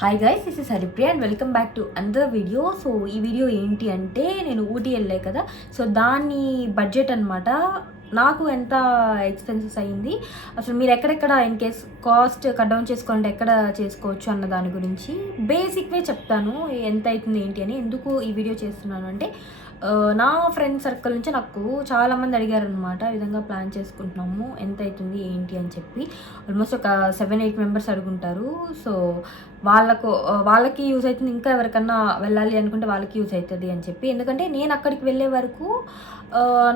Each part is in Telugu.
Hi guys, this is Haripriya and welcome back to another video. So ఈ వీడియో ఏంటి అంటే, నేను ఊటీ వెళ్ళే కదా, సో దాని బడ్జెట్ అనమాట. నాకు ఎంత ఎక్స్పెన్సెస్ అయ్యింది, అసలు మీరు ఎక్కడెక్కడ in case cost cut down చేసుకోవాలంటే ఎక్కడ చేసుకోవచ్చు అన్న దాని గురించి బేసిక్వే చెప్తాను. ఎంత అవుతుంది ఏంటి అని. ఎందుకు ఈ వీడియో చేస్తున్నాను అంటే, నా ఫ్రెండ్ సర్కిల్ నుంచి నాకు చాలామంది అడిగారనమాట, ఈ విధంగా ప్లాన్ చేసుకుంటున్నాము, ఎంత అవుతుంది ఏంటి అని చెప్పి. ఆల్మోస్ట్ ఒక 7-8 మెంబర్స్ అడుగుంటారు. సో వాళ్ళకి యూజ్ అవుతుంది, ఇంకా ఎవరికన్నా వెళ్ళాలి అనుకుంటే వాళ్ళకి యూజ్ అవుతుంది అని చెప్పి. ఎందుకంటే నేను అక్కడికి వెళ్ళే వరకు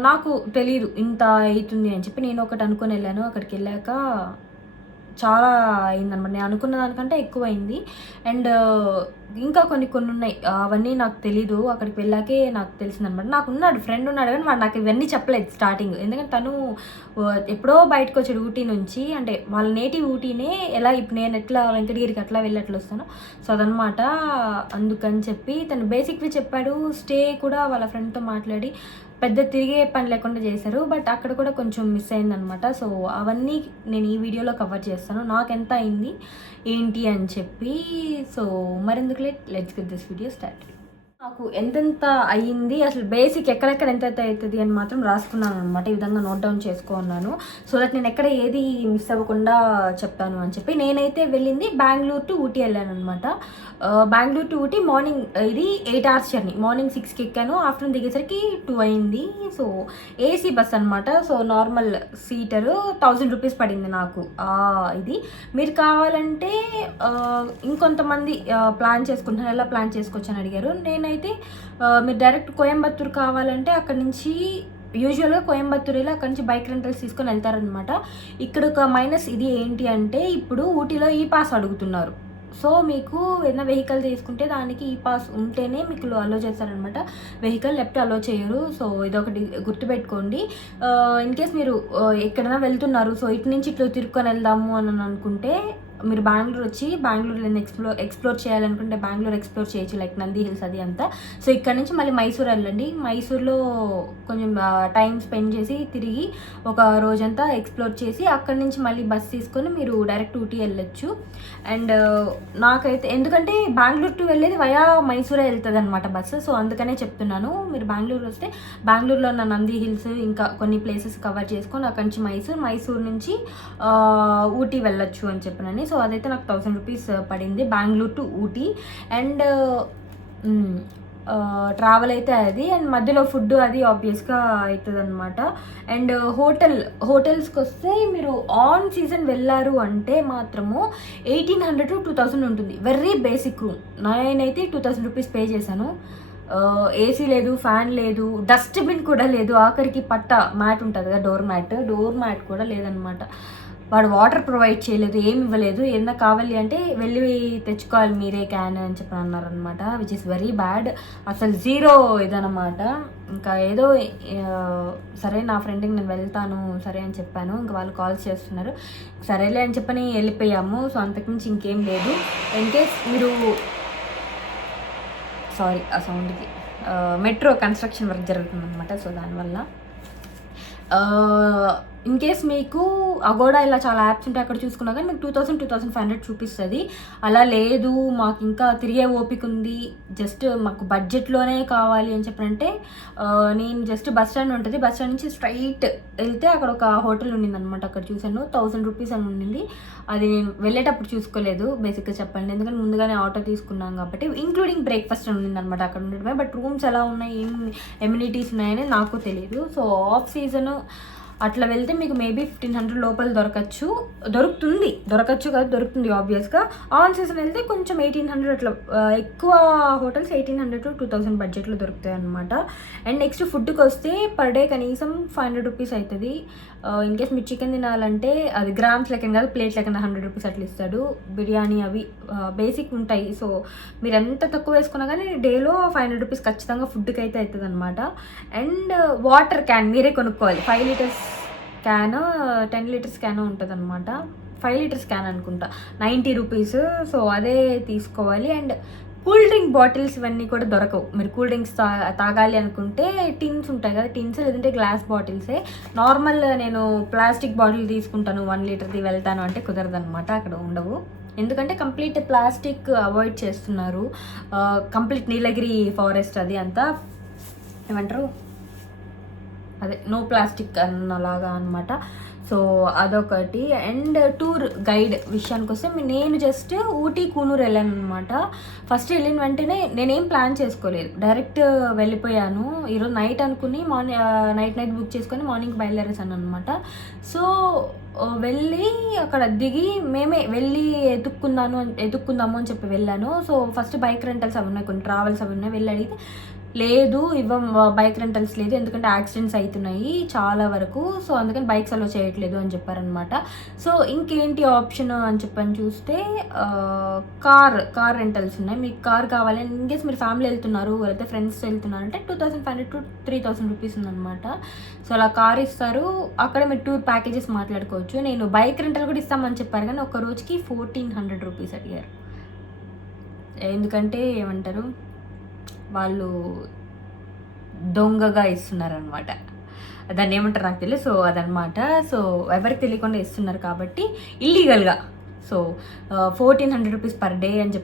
నాకు తెలీదు ఇంత అవుతుంది అని చెప్పి. నేను ఒకటి అనుకుని వెళ్ళాను, అక్కడికి వెళ్ళాక చాలా అయిందనమాట. నేను అనుకున్న దానికంటే ఎక్కువ అయింది. అండ్ ఇంకా కొన్ని ఉన్నాయి, అవన్నీ నాకు తెలీదు. అక్కడికి వెళ్ళాకే నాకు తెలిసిందనమాట. నాకు ఫ్రెండ్ ఉన్నాడు, కానీ వాడు నాకు ఇవన్నీ చెప్పలేదు స్టార్టింగ్. ఎందుకంటే తను ఎప్పుడో బయటకు వచ్చాడు ఊటీ నుంచి. అంటే వాళ్ళ నేటివ్ ఊటీనే, ఎలా ఇప్పుడు నేను ఎట్లా వెంకటగిరికి అట్లా వెళ్ళి అట్లా వస్తాను. సో అదనమాట. అందుకని చెప్పి తను బేసిక్వి చెప్పాడు. స్టే కూడా వాళ్ళ ఫ్రెండ్తో మాట్లాడి పెద్ద తిరిగే పని లేకుండా చేశారు. బట్ అక్కడ కూడా కొంచెం మిస్ అయిందనమాట. సో అవన్నీ నేను ఈ వీడియోలో కవర్ చేస్తాను, నాకు ఎంత అయింది ఏంటి అని చెప్పి. సో మరెందుకు let's get this video start. నాకు ఎంతెంత అయ్యింది, అసలు బేసిక్ ఎక్కడెక్కడ ఎంతెంత అవుతుంది అని మాత్రం రాసుకున్నాను అనమాట. ఈ విధంగా నోట్ డౌన్ చేసుకున్నాను, సో దట్ నేను ఎక్కడ ఏది మిస్ అవ్వకుండా చెప్తాను అని చెప్పి. నేనైతే వెళ్ళింది బెంగళూరు టు ఊటీ వెళ్ళాను అనమాట. బెంగళూరు టు ఊటీ మార్నింగ్, ఇది 8 hours జర్నీ. మార్నింగ్ 6కి ఎక్కాను, ఆఫ్టర్నూన్ దిగేసరికి 2 అయింది. సో ఏసీ బస్ అనమాట. సో నార్మల్ సీటరు 1000 రూపీస్ పడింది నాకు. ఇది మీరు కావాలంటే ఇంకొంతమంది ప్లాన్ చేసుకుంటున్నారు, ఎలా ప్లాన్ చేసుకోవచ్చు అని అడిగారు. నేనైతే మీరు డైరెక్ట్ కోయంబత్తూరు కావాలంటే అక్కడ నుంచి, యూజువల్గా కోయంబత్తూరులో అక్కడ నుంచి బైక్ రెంటల్స్ తీసుకొని వెళ్తారనమాట. ఇక్కడ ఒక మైనస్ ఇది ఏంటి అంటే, ఇప్పుడు ఊటీలో ఈ పాస్ అడుగుతున్నారు. సో మీకు ఏదైనా వెహికల్ తీసుకుంటే దానికి ఈ పాస్ ఉంటేనే మీకు అలో చేస్తారనమాట. వెహికల్ లేకపోతే అలో చేయరు. సో ఇదొకటి గుర్తుపెట్టుకోండి. ఇన్ కేస్ మీరు ఎక్కడైనా వెళ్తున్నారు, సో ఇటు నుంచి ఇట్లా తిరుక్కొని వెళ్దాము అని అనుకుంటే, మీరు బెంగళూరు వచ్చి బెంగళూరు ఎక్స్ప్లోర్ చేయాలనుకుంటే బెంగళూరు ఎక్స్ప్లోర్ చేయొచ్చు, లైక్ నంది హిల్స్ అది అంతా. సో ఇక్కడ నుంచి మళ్ళీ మైసూర్ వెళ్ళండి. మైసూర్లో కొంచెం టైం స్పెండ్ చేసి తిరిగి ఒక రోజంతా ఎక్స్ప్లోర్ చేసి అక్కడి నుంచి మళ్ళీ బస్ తీసుకొని మీరు డైరెక్ట్ ఊటీ వెళ్ళొచ్చు. అండ్ నాకైతే, ఎందుకంటే బెంగళూరు టు వెళ్ళేది వయా మైసూరే వెళ్తుంది అనమాట బస్సు. సో అందుకనే చెప్తున్నాను, మీరు బెంగళూరు వస్తే బెంగళూరులో ఉన్న నంది హిల్స్ ఇంకా కొన్ని ప్లేసెస్ కవర్ చేసుకొని అక్కడి నుంచి మైసూర్ నుంచి ఊటీ వెళ్ళొచ్చు అని చెప్పినని. సో అదైతే నాకు 1000 రూపీస్ పడింది Bengaluru to Ooty. And travel అయితే అది, అండ్ మధ్యలో ఫుడ్ అది ఆబ్వియస్గా అవుతుంది అనమాట. అండ్ హోటల్స్కి వస్తే మీరు ఆన్ సీజన్ వెళ్ళారు అంటే మాత్రము 1800 to 2000 ఉంటుంది. Very basic room. నేనైతే 2000 రూపీస్ పే చేశాను. ఏసీ లేదు, ఫ్యాన్ లేదు, డస్ట్బిన్ కూడా లేదు. ఆఖరికి మ్యాట్ ఉంటుంది కదా, డోర్ మ్యాట్ కూడా లేదనమాట. వాడు వాటర్ ప్రొవైడ్ చేయలేదు, ఏమి ఇవ్వలేదు. ఏదైనా కావాలి అంటే వెళ్ళి తెచ్చుకోవాలి మీరే క్యాన్ అని చెప్పి అన్నారనమాట. Which is very bad. అసలు జీరో ఇదనమాట. ఇంకా ఏదో సరే నా ఫ్రెండ్కి నేను వెళ్తాను సరే అని చెప్పాను. ఇంకా వాళ్ళు కాల్స్ చేస్తున్నారు, సరేలే అని చెప్పని వెళ్ళిపోయాము. సో అంతకుమించి ఇంకేం లేదు. ఇన్ కేస్ మీరు, సారీ ఆ సౌండ్కి, మెట్రో కన్స్ట్రక్షన్ వర్క్ జరుగుతుంది అనమాట. సో దానివల్ల ఇన్ కేస్ మీకు అగోడా ఇలా చాలా యాప్స్ ఉంటాయి, అక్కడ చూసుకున్నా కానీ మీకు 2000-2500 చూపిస్తుంది. అలా లేదు, మాకు ఇంకా తిరిగే ఓపిక ఉంది, జస్ట్ మాకు బడ్జెట్లోనే కావాలి అని చెప్పంటే, నేను జస్ట్ బస్ స్టాండ్ ఉంటుంది, బస్ స్టాండ్ నుంచి స్ట్రైట్ వెళ్తే అక్కడ ఒక హోటల్ ఉండింది అనమాట. అక్కడ చూసాను 1000 రూపీస్ అని ఉండింది. అది నేను వెళ్ళేటప్పుడు చూసుకోలేదు బేసిక్గా చెప్పండి, ఎందుకంటే ముందుగానే ఆటో తీసుకున్నాం కాబట్టి. ఇంక్లూడింగ్ బ్రేక్ఫాస్ట్ అని ఉండింది అనమాట అక్కడ ఉండడమే. బట్ రూమ్స్ ఎలా ఉన్నాయి, ఏం ఎమ్యూనిటీస్ ఉన్నాయని నాకు తెలియదు. సో ఆఫ్ సీజన్ అట్లా వెళ్తే మీకు మేబీ 1500 లోపల దొరుకుతుంది ఆబ్వియస్గా. ఆన్ సీజన్ వెళ్తే కొంచెం 1800 అట్లా, ఎక్కువ హోటల్స్ 1800 to 2000 బడ్జెట్లో దొరుకుతాయి అనమాట. అండ్ నెక్స్ట్ ఫుడ్కి వస్తే పర్ డే కనీసం 500 రూపీస్ అవుతుంది. ఇన్ కేస్ మీరు చికెన్ తినాలంటే అది గ్రామ్స్ లెక్కన కాదు, ప్లేట్ లెక్కన 100 రూపీస్ అట్లా ఇస్తాడు. బిర్యానీ అవి బేసిక్ ఉంటాయి. సో మీరు ఎంత తక్కువ వేసుకున్నా కానీ డేలో 500 రూపీస్ ఖచ్చితంగా ఫుడ్కి అయితే అవుతుంది అనమాట. అండ్ వాటర్ క్యాన్ మీరే కొనుక్కోవాలి. 5 లీటర్స్ క్యాన్, 10 లీటర్స్ క్యాన్ ఉంటుంది అనమాట. 5 లీటర్స్ క్యాన్ అనుకుంటా, 90 రూపీస్. సో అదే తీసుకోవాలి. అండ్ కూల్ డ్రింక్ బాటిల్స్ ఇవన్నీ కూడా దొరకవు. మీరు కూల్ డ్రింక్స్ తాగాలి అనుకుంటే టిన్స్ ఉంటాయి కదా, టిన్స్ లేదంటే గ్లాస్ బాటిల్సే. నార్మల్ నేను ప్లాస్టిక్ బాటిల్ తీసుకుంటాను 1 లీటర్ది వెళ్తాను అంటే కుదరదు అనమాట, అక్కడ ఉండవు. ఎందుకంటే కంప్లీట్ ప్లాస్టిక్ అవాయిడ్ చేస్తున్నారు. కంప్లీట్ నీలగిరి ఫారెస్ట్ అది అంతా ఏమంటారు అదే నో ప్లాస్టిక్ అన్నలాగా అనమాట. సో అదొకటి. అండ్ టూర్ గైడ్ విషయానికి వస్తే నేను జస్ట్ ఊటీ కూనూరు వెళ్ళాను అనమాట. ఫస్ట్ వెళ్ళిన వెంటనే నేనేం ప్లాన్ చేసుకోలేదు, డైరెక్ట్ వెళ్ళిపోయాను. ఈరోజు నైట్ అనుకుని నైట్ బుక్ చేసుకొని మార్నింగ్ బయలుదేరేసాను అనమాట. సో వెళ్ళి అక్కడ దిగి మేమే వెళ్ళి ఎత్తుక్కుందాము అని చెప్పి వెళ్ళాను. సో ఫస్ట్ బైక్ రెంటల్స్ అవి ఉన్నాయి, కొన్ని ట్రావెల్స్ అవి ఉన్నాయి. వెళ్ళి అడిగితే లేదు బైక్ రెంటల్స్ లేదు, ఎందుకంటే యాక్సిడెంట్స్ అవుతున్నాయి చాలా వరకు, సో అందుకని బైక్స్ అలో చేయట్లేదు అని చెప్పారనమాట. సో ఇంకేంటి ఆప్షన్ అని చెప్పని చూస్తే కార్ రెంటల్స్ ఉన్నాయి. మీకు కార్ కావాలి ఇన్ కేస్ మీరు ఫ్యామిలీ వెళ్తున్నారు లేకపోతే ఫ్రెండ్స్ వెళ్తున్నారు అంటే 2500 to 3000 రూపీస్ ఉందన్నమాట. సో అలా కార్ ఇస్తారు, అక్కడ మీరు టూర్ ప్యాకేజెస్ మాట్లాడుకోవచ్చు. నేను బైక్ రెంటల్ కూడా ఇస్తామని చెప్పారు కానీ ఒక రోజుకి 1400 రూపీస్ అడిగారు. ఎందుకంటే ఏమంటారు, వాళ్ళు దొంగగా ఇస్తున్నారనమాట, దాన్ని ఏమంటారు నాకు తెలియదు. సో అదనమాట. సో ఎవరికి తెలియకుండా ఇస్తున్నారు కాబట్టి ఇల్లీగల్గా. సో 1400 రూపీస్ పర్ డే అని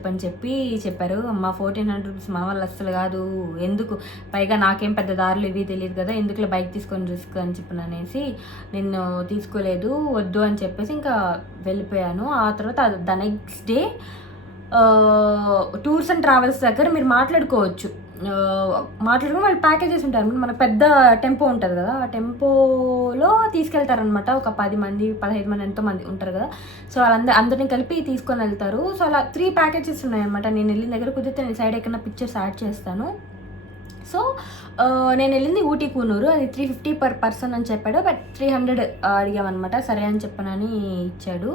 చెప్పారు. అమ్మ 1400 రూపీస్ మా వాళ్ళు అస్సలు కాదు, ఎందుకు, పైగా నాకేం పెద్ద దారులు ఇవి తెలియదు కదా, ఎందుకులో బైక్ తీసుకొని రిస్క్ అని అనేసి నేను తీసుకోలేదు, వద్దు అని చెప్పేసి ఇంకా వెళ్ళిపోయాను. ఆ తర్వాత the next day tours and travels దగ్గర మీరు మాట్లాడుకుని వాళ్ళు ప్యాకేజెస్ ఉంటారు. మనకు పెద్ద టెంపో ఉంటుంది కదా, ఆ టెంపోలో తీసుకెళ్తారనమాట. ఒక 10 మంది 15 మంది ఎంతో మంది ఉంటారు కదా, సో అందరినీ కలిపి తీసుకొని వెళ్తారు. సో అలా 3 ప్యాకేజెస్ ఉన్నాయన్నమాట. నేను వెళ్ళిన దగ్గర కుదిరితే నేను సైడ్ ఎక్కడన్నా పిక్చర్స్ యాడ్ చేస్తాను. సో నేను వెళ్ళింది ఊటీ కూనూరు, అది 350 per person అని చెప్పాడు, బట్ 300 అడిగామన్నమాట. సరే అని చెప్పనని ఇచ్చాడు.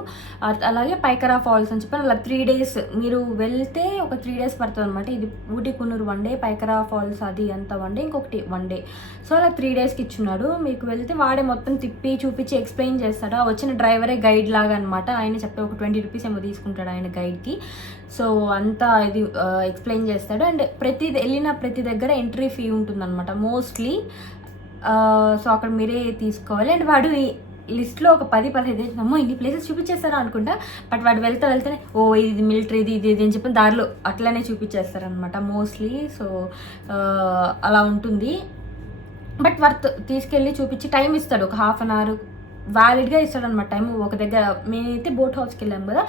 అలాగే పైకరా ఫాల్స్ అని చెప్పాను. అలా 3 days మీరు వెళ్తే ఒక 3 days పడుతుంది అనమాట. ఇది ఊటీ కూనూరు 1 day, పైకరా ఫాల్స్ అది అంతా 1 day, ఇంకొకటి 1 day. సో అలా 3 daysకి ఇచ్చున్నాడు. మీకు వెళ్తే వాడే మొత్తం తిప్పి చూపించి ఎక్స్ప్లెయిన్ చేస్తాడు. వచ్చిన డ్రైవరే గైడ్ లాగా అనమాట. ఆయన చెప్పే ఒక 20 రూపీస్ ఏమో తీసుకుంటాడు ఆయన గైడ్కి. సో అంతా ఇది ఎక్స్ప్లెయిన్ చేస్తాడు. అండ్ వెళ్ళిన ప్రతి దగ్గర ఎంట్రీ ఫీ ఉంటుందన్నమాట మోస్ట్లీ. సో అక్కడ మీరే తీసుకోవాలి. అండ్ వాడు లిస్ట్లో ఒక 10-15 అమ్మో ఇన్ని ప్లేసెస్ చూపించేస్తారా అనుకుంటా, బట్ వాడు వెళ్తేనే ఇది మిలిటరీది ఇది అని చెప్పి దారిలో అట్లనే చూపించేస్తారనమాట మోస్ట్లీ. సో అలా ఉంటుంది. బట్ వర్త్ తీసుకెళ్ళి చూపించి టైం ఇస్తాడు, ఒక 1/2 hour వ్యాలిడ్గా ఇస్తాడు అనమాట టైం. ఒక దగ్గర మేమైతే బోట్ హౌస్కి వెళ్ళాము కదా,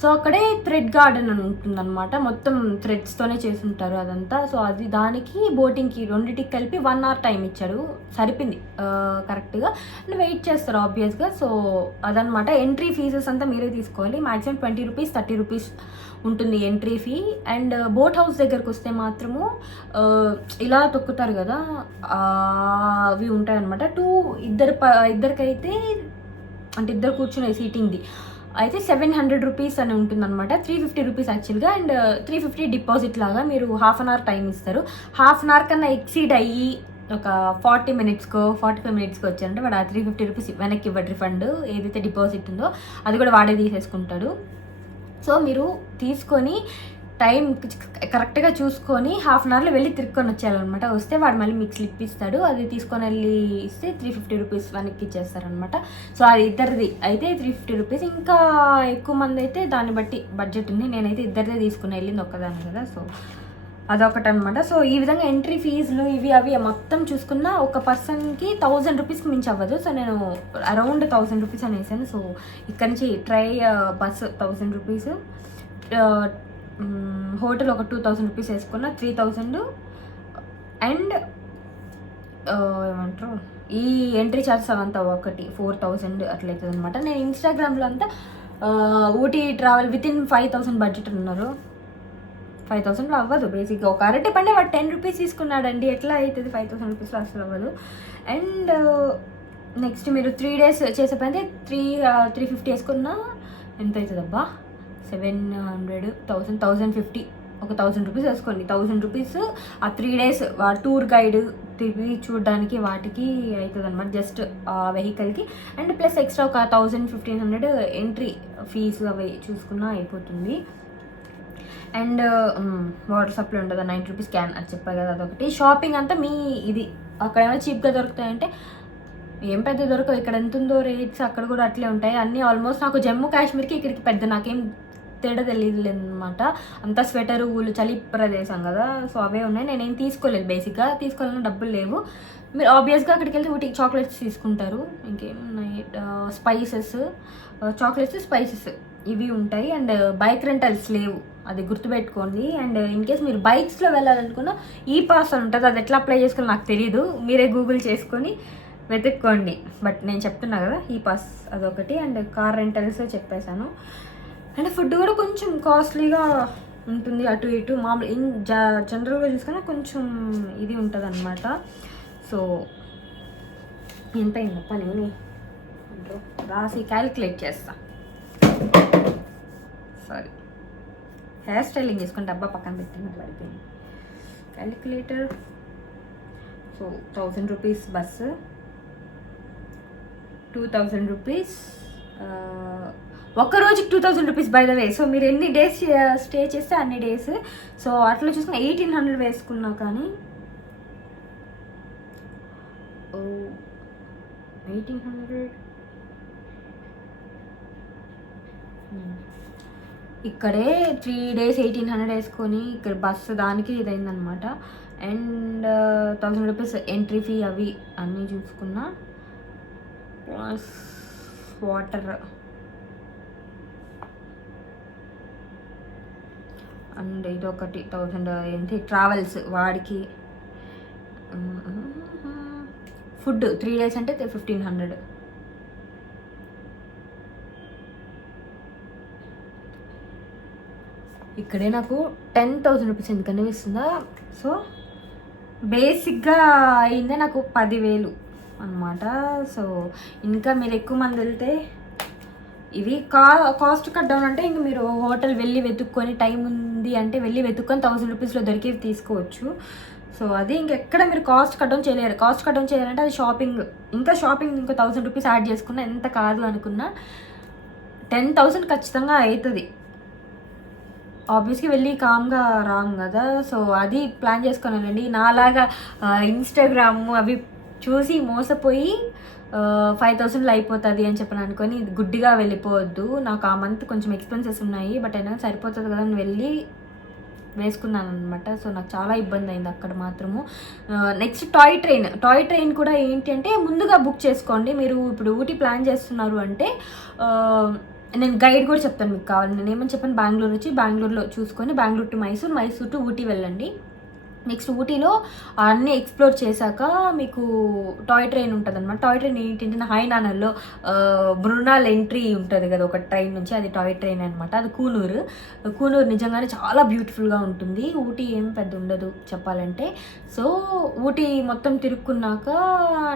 సో అక్కడే థ్రెడ్ గార్డెన్ అని ఉంటుందన్నమాట. మొత్తం థ్రెడ్స్తోనే చేసి ఉంటారు అదంతా. సో అది దానికి బోటింగ్కి రెండింటికి కలిపి 1 hour టైం ఇచ్చాడు, సరిపోయింది కరెక్ట్గా. అండ్ వెయిట్ చేస్తారు ఆబ్వియస్గా. సో అదనమాట. ఎంట్రీ ఫీజెస్ అంతా మీరే తీసుకోవాలి. మ్యాక్సిమం 20 రూపీస్ 30 రూపీస్ ఉంటుంది entry fee. And boat house దగ్గరకు వస్తే మాత్రము ఇలా తొక్కుతారు కదా అవి ఉంటాయన్నమాట. ఇద్దరికైతే అంటే ఇద్దరు కూర్చునే సీటింగ్ది అయితే 700 రూపీస్ అని ఉంటుందన్నమాట. 350 రూపీస్ యాక్చువల్గా. అండ్ 350 డిపాజిట్ లాగా మీరు 1/2 hour టైం ఇస్తారు. 1/2 hour కన్నా ఎక్సీడ్ అయ్యి ఒక 40 minutesకో 45 minutesకో వచ్చారంటే వాడు ఆ 350 రూపీస్ వెనక్కి ఇవ్వడు, రిఫండ్ ఏదైతే డిపాజిట్ ఉందో అది కూడా వాడే తీసేసుకుంటాడు. సో మీరు తీసుకొని టైం కరెక్ట్గా చూసుకొని 1/2 hourలో వెళ్ళి తిరుక్కొని వచ్చేయాలన్నమాట. వస్తే వాడు మళ్ళీ మీకు స్లిప్ ఇస్తాడు, అది తీసుకొని వెళ్ళి ఇస్తే 350 రూపీస్ వెనక్కి ఇచ్చేస్తారనమాట. సో అది ఇద్దరిది అయితే 350 రూపీస్. ఇంకా ఎక్కువ మంది అయితే దాన్ని బట్టి బడ్జెట్ ఉంది. నేనైతే ఇద్దరిదే తీసుకుని వెళ్ళింది ఒక్కదాన్ని కదా, సో అదొకటి అనమాట. సో ఈ విధంగా ఎంట్రీ ఫీజులు ఇవి అవి మొత్తం చూసుకున్న ఒక పర్సన్కి 1000 రూపీస్కి మించి అవ్వదు. సో నేను అరౌండ్ 1000 రూపీస్ అని వేసాను. సో ఇక్కడ నుంచి బస్ 1000 రూపీస్, హోటల్ ఒక 2000 రూపీస్ వేసుకున్న 3000. అండ్ ఏమంటారు ఈ ఎంట్రీ ఛార్జెస్ అవంతా ఒకటి 4000 అట్లయితుంది అనమాట. నేను ఇన్స్టాగ్రామ్లో అంతా ఊటీ ట్రావెల్ వితిన్ 5000 బడ్జెట్ ఉన్నారు. 5000లో అవ్వదు బేసిక్గా. ఒక అరటి పండే వాడు 10 రూపీస్ తీసుకున్నాడండి, ఎట్లా అవుతుంది 5000 రూపీస్లో? అసలు అవ్వదు. అండ్ నెక్స్ట్ మీరు 3 days చేసే పని 350 వేసుకున్నా ఎంత అవుతుంది అబ్బా, 700 1050 ఒక 1000 రూపీస్ వేసుకోండి. 1000 రూపీస్ ఆ 3 days టూర్ గైడ్ తిరిగి చూడడానికి వాటికి అవుతుంది అనమాట, జస్ట్ ఆ వెహికల్కి. అండ్ ప్లస్ ఎక్స్ట్రా ఒక 1000-1500 ఎంట్రీ ఫీజు అవి చూసుకున్నా అయిపోతుంది. అండ్ వాటర్ సప్లై ఉంటుంది, 90 రూపీస్ క్యాన్ అది చెప్పారు కదా, అదొకటి. షాపింగ్ అంతా మీ ఇది అక్కడ ఏమైనా చీప్గా దొరుకుతాయంటే ఏం పెద్ద దొరకవు. ఇక్కడ ఎంత ఉందో రేట్స్ అక్కడ కూడా అట్లే ఉంటాయి అన్నీ. ఆల్మోస్ట్ నాకు జమ్మూ కాశ్మీర్కి ఇక్కడికి పెద్ద నాకేం తేడా తెలియలేదు అనమాట. అంతా స్వెటర్ ఊళ్ళు చలి ప్రదేశం కదా, సో అవే ఉన్నాయి. నేనేం తీసుకోలేదు, బేసిక్గా తీసుకోవాలన్నా డబ్బులు లేవు. మీరు ఆబ్వియస్గా అక్కడికి వెళ్తే ఊటికి చాక్లెట్స్ తీసుకుంటారు. ఇంకేమున్నాయి, స్పైసెస్, చాక్లెట్స్, స్పైసెస్ ఇవి ఉంటాయి. అండ్ బైక్ రెంటల్స్ లేవు, అది గుర్తుపెట్టుకోండి. అండ్ ఇన్ కేస్ మీరు బైక్స్లో వెళ్ళాలనుకున్న ఈ పాస్ అని ఉంటుంది, అది ఎట్లా అప్లై చేసుకోవాలో నాకు తెలియదు, మీరే గూగుల్ చేసుకొని వెతుక్కోండి. బట్ నేను చెప్తున్నా కదా ఈ పాస్ అదొకటి. అండ్ కార్ రెంటల్స్ చెప్పేశాను. అండ్ ఫుడ్ కూడా కొంచెం కాస్ట్లీగా ఉంటుంది, అటు ఇటు మామూలు జనరల్గా చూసుకున్నా కొంచెం ఇది ఉంటుంది అనమాట. సో ఎంత అయింది పని రాసి క్యాలిక్యులేట్ చేస్తా. సారీ, హెయిర్ స్టైలింగ్ చేసుకుని డబ్బా పక్కన పెట్టినట్టు పడిపోయింది. Calculator. So 1000 rupees bus, 2000 rupees ఒక్క రోజుకి 2000 rupees by the way. So మీరు ఎన్ని డేస్ స్టే చేస్తే అన్ని డేస్. సో అట్లా చూసుకున్నా 1800 వేసుకున్నా కానీ 1800 ఇక్కడే 3 days 1800 వేసుకొని ఇక్కడ బస్సు దానికి ఇదైందనమాట. అండ్ 1000 రూపీస్ ఎంట్రీ ఫీ అవి అన్నీ చూసుకున్నా, ప్లస్ వాటర్ అండ్ ఇదొకటి 1000 ఏంటి ట్రావెల్స్ వాడికి. ఫుడ్ 3 days అంటే 1500. ఇక్కడే నాకు 10,000 రూపీస్ ఎందుకని ఇస్తుందా. సో బేసిక్గా అయిందే నాకు 10,000 అనమాట. సో ఇంకా మీరు ఎక్కువ మంది వెళ్తే ఇవి కాస్ట్ కట్ డౌన్ అంటే ఇంక మీరు హోటల్ వెళ్ళి వెతుక్కొని, టైం ఉంది అంటే వెళ్ళి వెతుక్కొని 1000 రూపీస్లో దొరికేవి తీసుకోవచ్చు. సో అది ఇంకెక్కడ మీరు కాస్ట్ కట్ డౌన్ చేయలేరు. కాస్ట్ కట్ డౌన్ చేయాలంటే అది షాపింగ్, ఇంకా 1000 రూపీస్ యాడ్ చేసుకున్నా ఎంత కాదు అనుకున్నా 10,000 ఖచ్చితంగా అవుతుంది. ఆబ్వియస్గా వెళ్ళి కామ్గా రాము కదా. సో అది ప్లాన్ చేసుకున్నానండి. నాలాగా ఇన్స్టాగ్రామ్ అవి చూసి మోసపోయి 5,000లో అయిపోతుంది అని చెప్పని అనుకొని గుడ్డిగా వెళ్ళిపోవద్దు. నాకు ఆ మంత్ కొంచెం ఎక్స్పెన్సెస్ ఉన్నాయి, బట్ అయినా సరిపోతుంది కదా అని వెళ్ళి వేసుకున్నాను అనమాట. సో నాకు చాలా ఇబ్బంది అయింది అక్కడ మాత్రము. నెక్స్ట్ టాయ్ ట్రైన్ కూడా ఏంటి అంటే ముందుగా బుక్ చేసుకోండి. మీరు ఇప్పుడు ఊటీ ప్లాన్ చేస్తున్నారు అంటే నేను గైడ్ కూడా చెప్తాను మీకు కావాలి. నేను ఏమని చెప్పాను, బెంగళూరు వచ్చి బెంగళూరులో చూసుకొని బెంగళూరు టు మైసూర్ టు ఊటీ వెళ్ళండి. నెక్స్ట్ ఊటీలో అన్నీ ఎక్స్ప్లోర్ చేశాక మీకు టాయ్ ట్రైన్ ఉంటుంది అనమాట. టాయ్ ట్రైన్ ఏంటంటే హైనానల్లో బృణాల్ ఎంట్రీ ఉంటుంది కదా ఒక ట్రైన్ నుంచి, అది టాయ్ ట్రైన్ అనమాట. అది కూనూరు నిజంగానే చాలా బ్యూటిఫుల్గా ఉంటుంది. ఊటీ ఏం పెద్ద ఉండదు చెప్పాలంటే. సో ఊటీ మొత్తం తిరుక్కున్నాక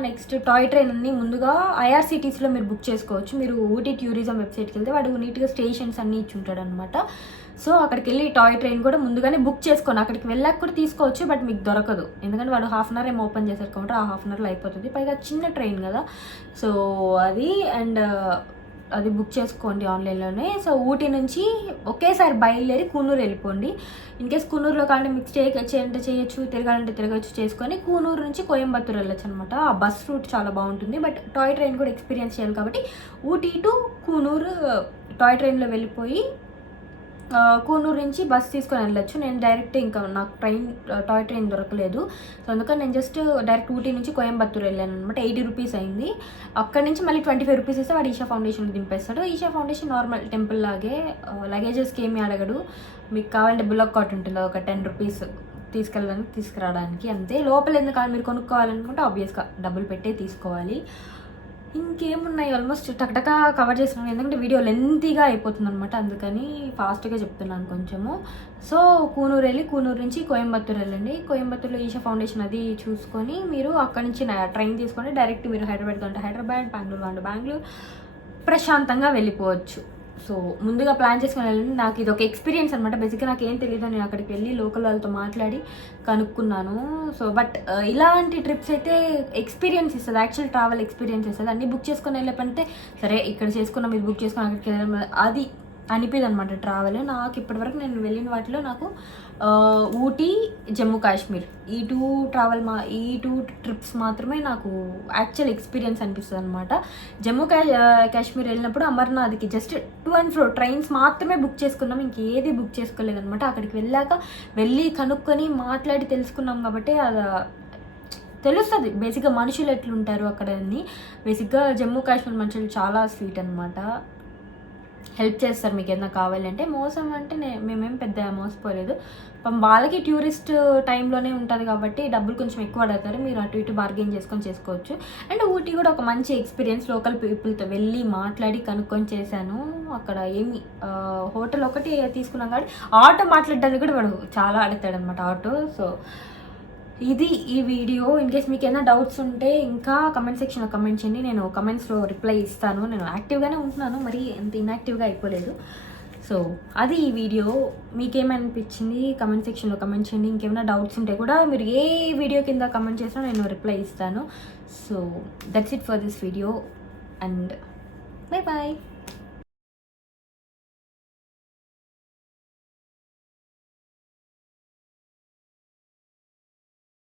నెక్స్ట్ టాయ్ ట్రైన్ అన్నీ ముందుగా IRCTCలో మీరు బుక్ చేసుకోవచ్చు. మీరు ఊటీ టూరిజం వెబ్సైట్కి వెళ్తే వాడు నీట్గా స్టేషన్స్ అన్నీ ఇచ్చి ఉంటాడు అనమాట. సో అక్కడికి వెళ్ళి టాయ్ ట్రైన్ కూడా ముందుగానే బుక్ చేసుకొని అక్కడికి వెళ్ళాక కూడా తీసుకోవచ్చు, బట్ మీకు దొరకదు. ఎందుకంటే వాడు 1/2 hour ఏమో ఓపెన్ చేశారు కాబట్టి ఆ 1/2 hourలో అయిపోతుంది. పైగా చిన్న ట్రైన్ కదా. సో అది అండ్ అది బుక్ చేసుకోండి ఆన్లైన్లోనే. సో ఊటీ నుంచి ఒకేసారి బయలుదేరి కూనూరు వెళ్ళిపోండి. ఇన్కేస్ కూనూరులో కానీ మీకు స్టే చేయాలంటే చేయొచ్చు, తిరగాలంటే తిరగచ్చు చేసుకొని కూనూరు నుంచి కోయంబత్తూర్ వెళ్ళొచ్చు అనమాట. ఆ బస్ రూట్ చాలా బాగుంటుంది, బట్ టాయ్ ట్రైన్ కూడా ఎక్స్పీరియన్స్ చేయాలి కాబట్టి ఊటీ టు కూనూరు టాయ్ ట్రైన్లో వెళ్ళిపోయి కూనూరు నుంచి బస్ తీసుకొని వెళ్ళొచ్చు. నేను డైరెక్ట్ ఇంకా నాకు టాయ్ ట్రైన్ దొరకలేదు. సో అందుకని నేను జస్ట్ డైరెక్ట్ ఊటీ నుంచి కోయంబత్తూర్ వెళ్ళాను అనమాట. 80 రూపీస్ అయింది. అక్కడి నుంచి మళ్ళీ 25 రూపీస్ ఇస్తే వాడు ఈషా ఫౌండేషన్లో దింపేస్తాడు. ఈషా ఫౌండేషన్ నార్మల్ టెంపుల్ లాగే, లగేజెస్కి ఏమీ అడగడు. మీకు కావాలంటే బుల్లక్ కార్ట్ ఉంటుంది, ఒక 10 రూపీస్ తీసుకెళ్ళడానికి తీసుకురావడానికి అంతే. లోపల ఎందుకు మీరు కొనుక్కోవాలనుకుంటే ఆబ్వియస్గా డబ్బులు పెట్టే తీసుకోవాలి. ఇంకేమున్నాయి ఆల్మోస్ట్ టక్టకా కవర్ చేస్తున్నాను, ఎందుకంటే వీడియో లెంతీగా అయిపోతుంది అనమాట. అందుకని ఫాస్ట్గా చెప్తున్నాను కొంచెము. సో కూనూరు నుంచి కోయంబత్తూర్ వెళ్ళండి. కోయంబత్తూర్లో ఈషా ఫౌండేషన్ అది చూసుకొని మీరు అక్కడి నుంచి ట్రైన్ తీసుకొని డైరెక్ట్ మీరు హైదరాబాద్ అంటే హైదరాబాద్, బెంగళూరు అంటే బెంగళూరు ప్రశాంతంగా వెళ్ళిపోవచ్చు. సో ముందుగా ప్లాన్ చేసుకుని వెళ్ళండి. నాకు ఇది ఒక ఎక్స్పీరియన్స్ అనమాట. బేసిక్గా నాకు ఏం తెలియదు, నేను అక్కడికి వెళ్ళి లోకల్ వాళ్ళతో మాట్లాడి కనుక్కున్నాను. సో బట్ ఇలాంటి ట్రిప్స్ అయితే ఎక్స్పీరియన్స్ ఇస్తుంది, యాక్చువల్ ట్రావెల్ ఎక్స్పీరియన్స్ ఇస్తుంది. అన్నీ బుక్ చేసుకొని వెళ్ళకపోతే సరే ఇక్కడ చేసుకున్నాం, ఇది బుక్ చేసుకుని అక్కడికి వెళ్ళాం, అది అనిపిదు అనమాట ట్రావెల్. నాకు ఇప్పటివరకు నేను వెళ్ళిన వాటిలో నాకు ఊటీ, జమ్మూ కాశ్మీర్ ఈ టూ ట్రిప్స్ మాత్రమే నాకు యాక్చువల్ ఎక్స్పీరియన్స్ అనిపిస్తుంది అనమాట. జమ్మూ కాశ్మీర్ వెళ్ళినప్పుడు అమర్నాథ్కి జస్ట్ 2 and 4 ట్రైన్స్ మాత్రమే బుక్ చేసుకున్నాం, ఇంకేది బుక్ చేసుకోలేదనమాట. అక్కడికి వెళ్ళి కనుక్కొని మాట్లాడి తెలుసుకున్నాం కాబట్టి అది తెలుస్తుంది బేసిక్గా మనుషులు ఎట్లుంటారు అక్కడ అని. బేసిక్గా జమ్మూ కాశ్మీర్ మనుషులు చాలా స్వీట్ అనమాట, హెల్ప్ చేస్తారు మీకు ఏదైనా కావాలంటే. మోసం అంటే మేమేం పెద్ద మోసపోలేదు. వాళ్ళకి టూరిస్ట్ టైంలోనే ఉంటుంది కాబట్టి డబ్బులు కొంచెం ఎక్కువ అడుగుతారు, మీరు అటు ఇటు బార్గెన్ చేసుకోవచ్చు. అండ్ ఊటీ కూడా ఒక మంచి ఎక్స్పీరియన్స్, లోకల్ పీపుల్తో వెళ్ళి మాట్లాడి కనుక్కొని చేశాను. అక్కడ ఏమి హోటల్ ఒకటి తీసుకున్నాం కానీ ఆటో మాట్లాడడానికి కూడా వాడు చాలా అడుగుతాడు అనమాట ఆటో. సో ఇది ఈ వీడియో. ఇన్ కేస్ మీకు ఏమైనా డౌట్స్ ఉంటే ఇంకా కమెంట్ సెక్షన్లో కమెంట్ చేయండి, నేను కమెంట్స్లో రిప్లై ఇస్తాను. నేను యాక్టివ్గానే ఉంటున్నాను, మరి ఎంత ఇన్యాక్టివ్గా అయిపోలేదు. సో అది ఈ వీడియో. మీకేమనిపించింది కమెంట్ సెక్షన్లో కమెంట్ చేయండి. ఇంకేమైనా డౌట్స్ ఉంటే కూడా మీరు ఏ వీడియో కింద కమెంట్ చేసినా నేను రిప్లై ఇస్తాను. So that's it for this video and bye bye.